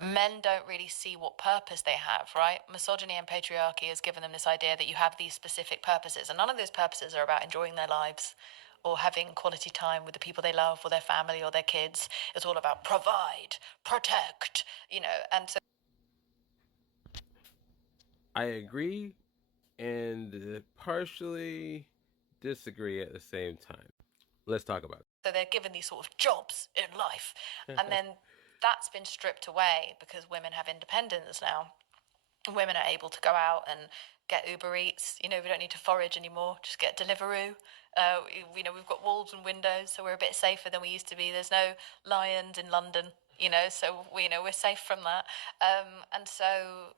men don't really see what purpose they have, right? Misogyny and patriarchy has given them this idea that you have these specific purposes, and none of those purposes are about enjoying their lives or having quality time with the people they love or their family or their kids. It's all about provide, protect, and so I agree and partially disagree at the same time. Let's talk about so they're given these sort of jobs in life, it. and then that's been stripped away because women have independence now. Women are able to go out and get Uber Eats. We don't need to forage anymore. Just get Deliveroo. We've got walls and windows, so we're a bit safer than we used to be. There's no lions in London, so we're safe from that. And so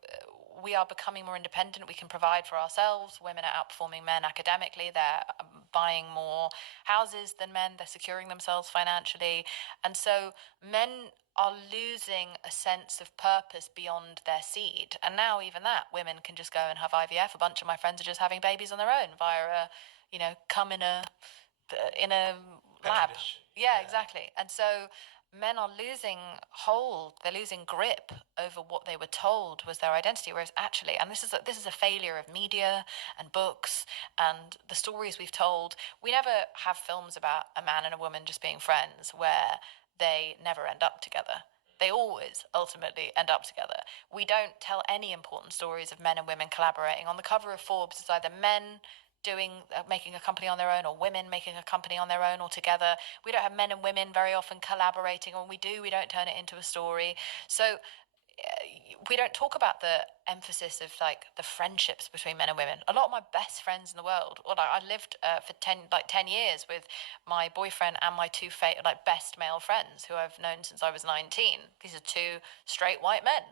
we are becoming more independent. We can provide for ourselves. Women are outperforming men academically. They're buying more houses than men. They're securing themselves financially. And so men are losing a sense of purpose beyond their seed. And now even that, women can just go and have IVF. A bunch of my friends are just having babies on their own via come in a lab. Yeah, exactly. And so men are losing hold, they're losing grip over what they were told was their identity, whereas actually, and this is a failure of media and books and the stories we've told. We never have films about a man and a woman just being friends where they never end up together. They always ultimately end up together. We don't tell any important stories of men and women collaborating. On the cover of Forbes, it's either men making a company on their own, or women making a company on their own or together. We don't have men and women very often collaborating, or when we do, we don't turn it into a story. So we don't talk about the emphasis of like the friendships between men and women. A lot of my best friends in the world, well, I lived for 10 years with my boyfriend and my two best male friends who I've known since I was 19. These are two straight white men.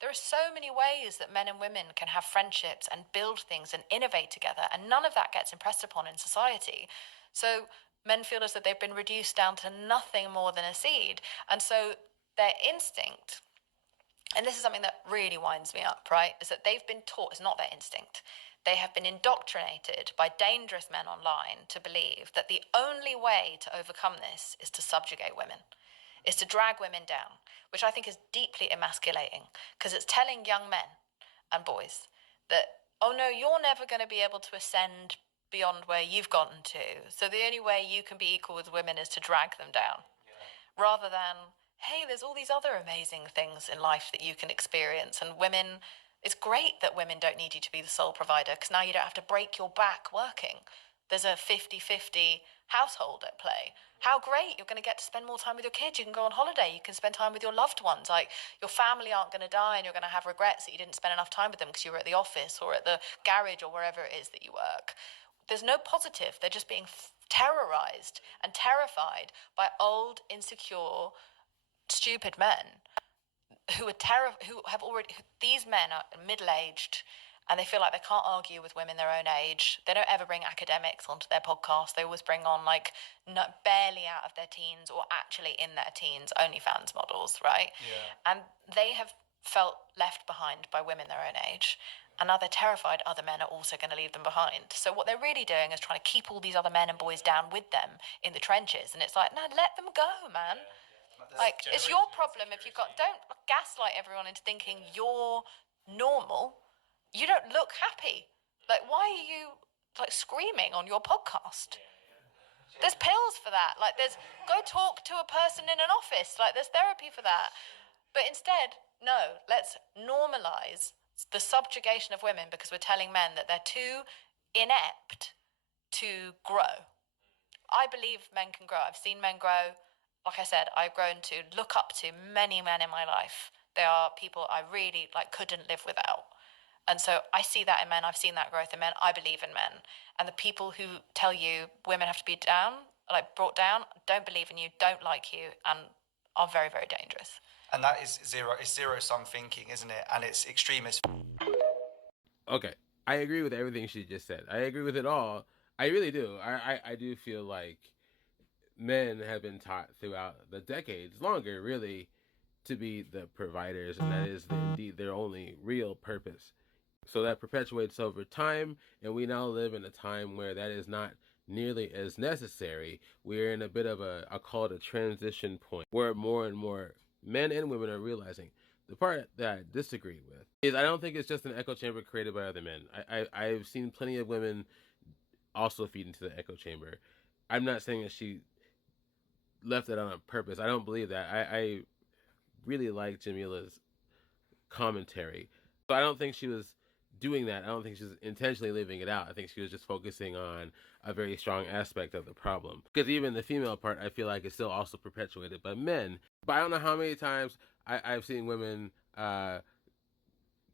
There are so many ways that men and women can have friendships and build things and innovate together, and none of that gets impressed upon in society. So men feel as though they've been reduced down to nothing more than a seed. And so their instinct, and this is something that really winds me up, right, is that they've been taught, it's not their instinct. They have been indoctrinated by dangerous men online to believe that the only way to overcome this is to subjugate women, is to drag women down, which I think is deeply emasculating because it's telling young men and boys that, oh no, you're never going to be able to ascend beyond where you've gotten to. So the only way you can be equal with women is to drag them down, rather than, hey, there's all these other amazing things in life that you can experience. And women, it's great that women don't need you to be the sole provider because now you don't have to break your back working. There's a 50-50 household at play. How great, you're going to get to spend more time with your kids. You can go on holiday, you can spend time with your loved ones. Like, your family aren't going to die and you're going to have regrets that you didn't spend enough time with them because you were at the office or at the garage or wherever it is that you work. There's no positive. They're just being terrorized and terrified by old, insecure, stupid men who have already. These men are middle-aged, and they feel like they can't argue with women their own age. They don't ever bring academics onto their podcast. They always bring on barely out of their teens or actually in their teens OnlyFans models, right? Yeah. And they have felt left behind by women their own age. And now they're terrified other men are also going to leave them behind. So what they're really doing is trying to keep all these other men and boys down with them in the trenches. And it's like, no, let them go, man. Like, it's your problem if you've got. Don't gaslight everyone into thinking you're normal. You don't look happy. Like, why are you screaming on your podcast? There's pills for that. Like, go talk to a person in an office. Like, there's therapy for that. But instead, no, let's normalize the subjugation of women because we're telling men that they're too inept to grow. I believe men can grow. I've seen men grow. Like I said, I've grown to look up to many men in my life. They are people I really couldn't live without. And so I see that in men. I've seen that growth in men. I believe in men. And the people who tell you women have to be down, brought down, don't believe in you, don't like you, and are very, very dangerous. And that is zero-sum thinking, isn't it? And it's extremist. Okay, I agree with everything she just said. I agree with it all. I really do. I do feel like men have been taught throughout the decades, longer really, to be the providers, and that is indeed their only real purpose. So that perpetuates over time, and we now live in a time where that is not nearly as necessary. We're in a bit of I'll call it a transition point, where more and more men and women are realizing The part that I disagree with is I don't think it's just an echo chamber created by other men. I've seen plenty of women also feed into the echo chamber. I'm not saying that she left it on purpose. I don't believe that. I really like Jamila's commentary. So I don't think she was doing that. I don't think she was intentionally leaving it out. I think she was just focusing on a very strong aspect of the problem. Because even the female part, I feel like is still also perpetuated by men. But I don't know how many times I've seen women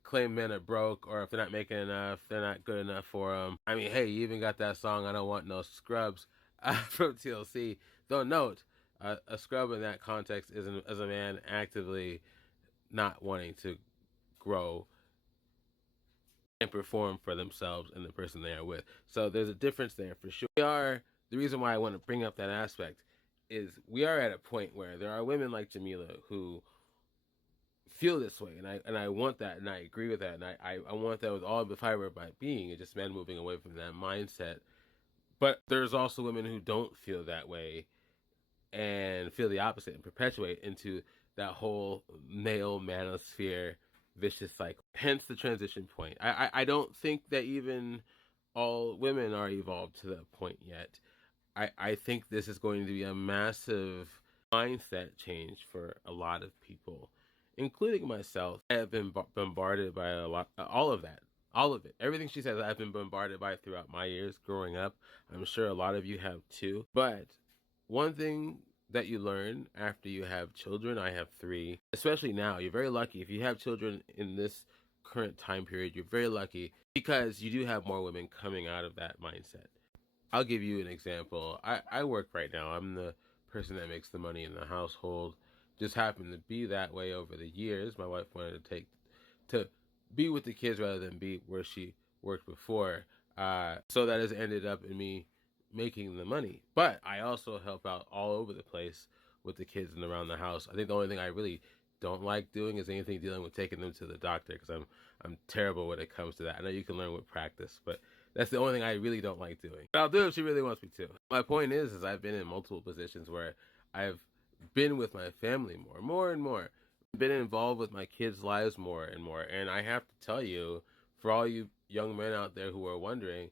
claim men are broke, or if they're not making enough, they're not good enough for them. I mean, hey, you even got that song, I Don't Want No Scrubs, from TLC. Though note, a scrub in that context is as a man actively not wanting to grow and perform for themselves and the person they are with. So there's a difference there for sure. The reason why I want to bring up that aspect is we are at a point where there are women like Jamila who feel this way, and I want that, and I agree with that, and I want that with all the fiber of my being. It's just men moving away from that mindset. But there's also women who don't feel that way and feel the opposite and perpetuate into that whole male manosphere vicious cycle. Hence the transition point. I don't think that even all women are evolved to that point yet. I think this is going to be a massive mindset change for a lot of people, including myself. I have been bombarded by all of that. All of it. Everything she says, I've been bombarded by throughout my years growing up. I'm sure a lot of you have too. But one thing that you learn after you have children, I have 3, especially now, you're very lucky. If you have children in this current time period, you're very lucky because you do have more women coming out of that mindset. I'll give you an example. I work right now. I'm the person that makes the money in the household. Just happened to be that way over the years. My wife wanted to be with the kids rather than be where she worked before. So that has ended up in me making the money. But I also help out all over the place with the kids and around the house. I think the only thing I really don't like doing is anything dealing with taking them to the doctor, because I'm terrible when it comes to that. I know you can learn with practice, but that's the only thing I really don't like doing. But I'll do it if she really wants me to. My point is I've been in multiple positions where I've been with my family more and more. Been involved with my kids' lives more and more. And I have to tell you, for all you young men out there who are wondering,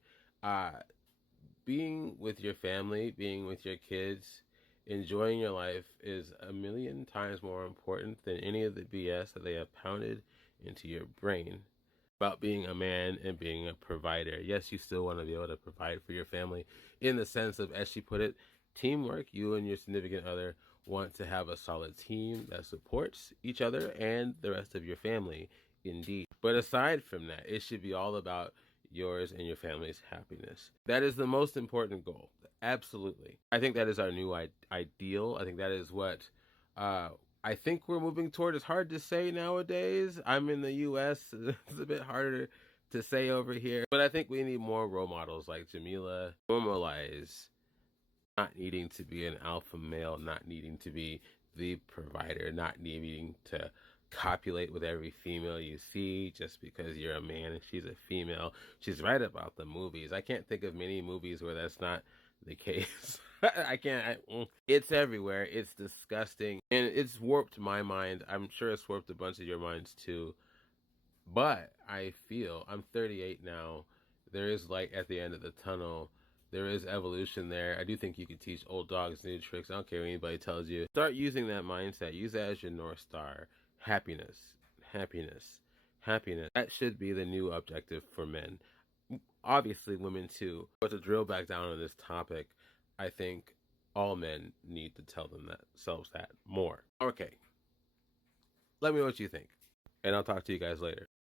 being with your family, being with your kids, enjoying your life is a million times more important than any of the BS that they have pounded into your brain about being a man and being a provider. Yes, you still want to be able to provide for your family in the sense of, as she put it, teamwork. You and your significant other want to have a solid team that supports each other and the rest of your family, indeed. But aside from that, it should be all about yours and your family's happiness. That is the most important goal. Absolutely. I think that is our new ideal. I think that is what I think we're moving toward. It's hard to say nowadays. I'm in the U.S. It's a bit harder to say over here. But I think we need more role models like Jamila. Normalize not needing to be an alpha male, not needing to be the provider, not needing to copulate with every female you see just because you're a man and she's a female. She's right about the movies. I can't think of many movies where that's not the case. It's everywhere. It's disgusting. And it's warped my mind. I'm sure it's warped a bunch of your minds too. But I feel, I'm 38 now, there is light at the end of the tunnel. There is evolution there. I do think you can teach old dogs new tricks. I don't care what anybody tells you. Start using that mindset. Use that as your North Star. Happiness. That should be the new objective for men. Obviously, women too. But to drill back down on this topic, I think all men need to tell themselves that more. Okay. Let me know what you think. And I'll talk to you guys later.